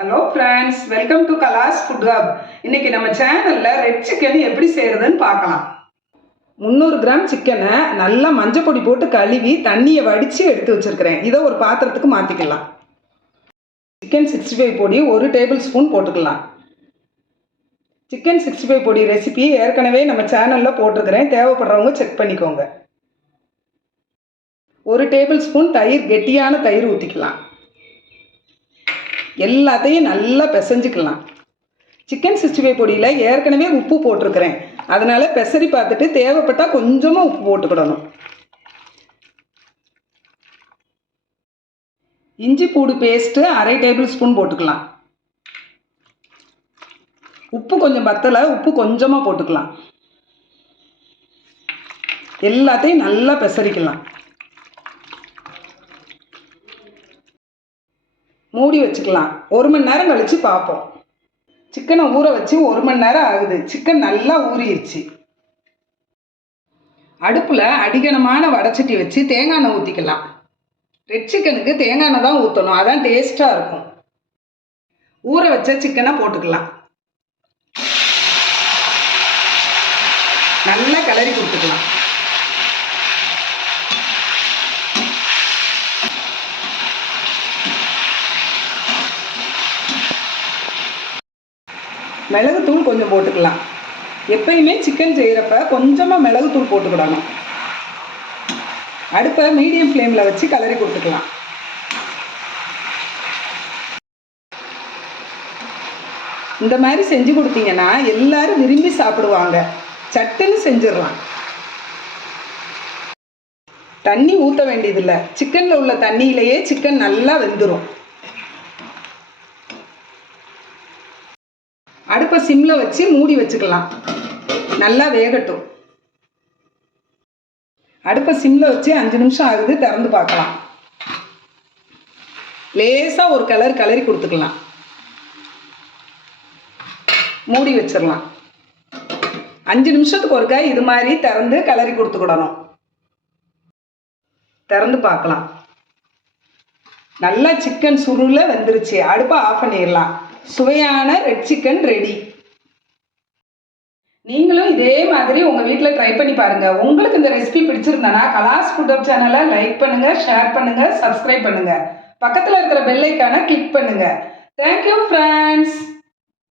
Hello friends welcome to Kalas food hub இன்னைக்கு நம்ம சேனலில் ரெட் சிக்கன் எப்படி செய்கிறதுன்னு பார்க்கலாம். முந்நூறு கிராம் சிக்கனை நல்லா மஞ்சள் பொடி போட்டு கழுவி தண்ணியை வடித்து எடுத்து வச்சுருக்கிறேன். இதை ஒரு பாத்திரத்துக்கு மாற்றிக்கலாம் சிக்கன் சிக்ஸ்டி ஃபைவ் பொடி ஒரு டேபிள் ஸ்பூன் போட்டுக்கலாம். சிக்கன் சிக்ஸ்டி ஃபைவ் பொடி ரெசிபி ஏற்கனவே நம்ம சேனலில் போட்டிருக்கிறேன். தேவைப்படுறவங்க செக் பண்ணிக்கோங்க. ஒரு டேபிள் ஸ்பூன் தயிர் கெட்டியான தயிர் ஊற்றிக்கலாம் எல்லாத்தையும் நல்லா பிசைஞ்சுக்கலாம். சிக்கன் சிக்ஸ்டி ஃபைவ் பொடியில் ஏற்கனவே உப்பு போட்டிருக்கிறேன். அதனால் பெசரி பார்த்துட்டு தேவைப்பட்டால் கொஞ்சமாக உப்பு போட்டுக்கிடணும். இஞ்சி பூடு பேஸ்ட்டு அரை டேபிள் ஸ்பூன் போட்டுக்கலாம். உப்பு கொஞ்சம் பத்தலை உப்பு கொஞ்சமாக போட்டுக்கலாம். எல்லாத்தையும் நல்லா பெசரிக்கலாம் மூடி வச்சுக்கலாம். ஒரு மணி நேரம் கழித்து பார்ப்போம். சிக்கனை ஊற வச்சு ஒரு மணி நேரம் ஆகுது. சிக்கன் நல்லா ஊறிடுச்சு அடுப்பில் அடிகனமான வடச்சட்டி வச்சு தேங்காய் எண்ணெய் ஊற்றிக்கலாம் ரெட் சிக்கனுக்கு தேங்காய் எண்ணெய் தான் ஊற்றணும் அதான் டேஸ்ட்டாக இருக்கும். ஊற வச்ச சிக்கனை போட்டுக்கலாம். நல்லா கிளறி கொடுத்துக்கலாம். மிளகுத்தூள் கொஞ்சம் போட்டுக்கலாம். எப்பயுமே சிக்கன் செய்கிறப்ப கொஞ்சமாக மிளகுத்தூள் போட்டுக்கிடணும். அடுப்பை மீடியம் ஃப்ளேமில் வச்சு கலரி கொடுத்துக்கலாம். இந்த மாதிரி செஞ்சு கொடுத்தீங்கன்னா எல்லாரும் விரும்பி சாப்பிடுவாங்க. சட்டுன்னு செஞ்சிடலாம். தண்ணி ஊற்ற வேண்டியதில்லை. சிக்கனில் உள்ள தண்ணியிலேயே சிக்கன் நல்லா வெந்துடும் அடுப்பை சிம்மில் வச்சு மூடி வச்சுக்கலாம். நல்லா வேகட்டும். அடுப்பை சிம்மில் வச்சு அஞ்சு நிமிஷம் ஆகுது திறந்து பார்க்கலாம். லேசாக ஒரு கலர் கலரி கொடுத்துக்கலாம். மூடி வச்சிடலாம். அஞ்சு நிமிஷத்துக்கு ஒருக்கா இது மாதிரி திறந்து கலரி கொடுத்துக்கிடணும் திறந்து பார்க்கலாம். நல்லா சிக்கன் சுருள வெந்துருச்சு. அடுப்பை ஆஃப் பண்ணிடலாம். சுவையான ரெட் சிக்கன் ரெடி நீங்களும் இதே மாதிரி உங்கள் வீட்டில் ட்ரை பண்ணி பாருங்கள் உங்களுக்கு இந்த ரெசிபி பிடிச்சிருந்தனா கலாஸ் ஃபுட் அப் சேனலை லைக் பண்ணுங்கள் ஷேர் பண்ணுங்கள் சப்ஸ்கிரைப் பண்ணுங்கள் பக்கத்தில் இருக்கிற பெல்லைக்கான கிளிக் பண்ணுங்கள் தேங்க்யூ ஃப்ரெண்ட்ஸ்